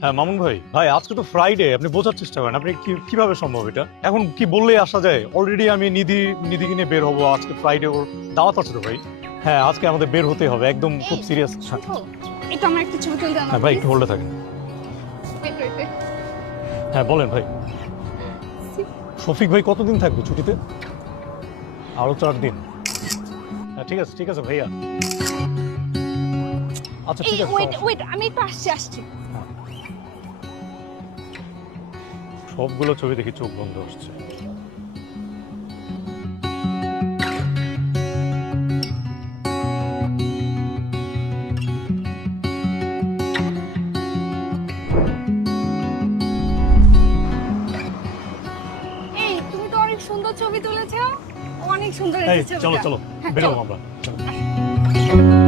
হ্যাঁ মামুন ভাই, আজকে তো ফ্রাইডে, আপনি বোঝার চেষ্টা করেন। আপনি কিভাবে সম্ভব এটা? এখন কি বললেই আসা যায়? অলরেডি আমি নিধিকে নিয়ে বের হবো, আজকে ফ্রাইডে, ওর দাওয়াত আছে তো ভাই। হ্যাঁ আজকে আমাদের বের হতেই হবে, একদম খুব সিরিয়াস। এটা আমার একটা ছবি তুলতে হ্যাঁ ভাই একটু হোল্ডে থাকেন। হ্যাঁ বলেন ভাই। শফিক ভাই কতদিন থাকবে ছুটিতে? আরো 4 দিন। হ্যাঁ ঠিক আছে ভাইয়া। আচ্ছা ঠিক আছে, ওয়েট আমি একটু আসছি। সবগুলো ছবি দেখি চোখ বন্ধ আসছে। এই তুমি তো অনেক সুন্দর ছবি তুলেছো, অনেক সুন্দর এই হয়েছে চলো ছবিটা। চলো হ্যাঁ, বেরোবো চলো। আমরা, চলো।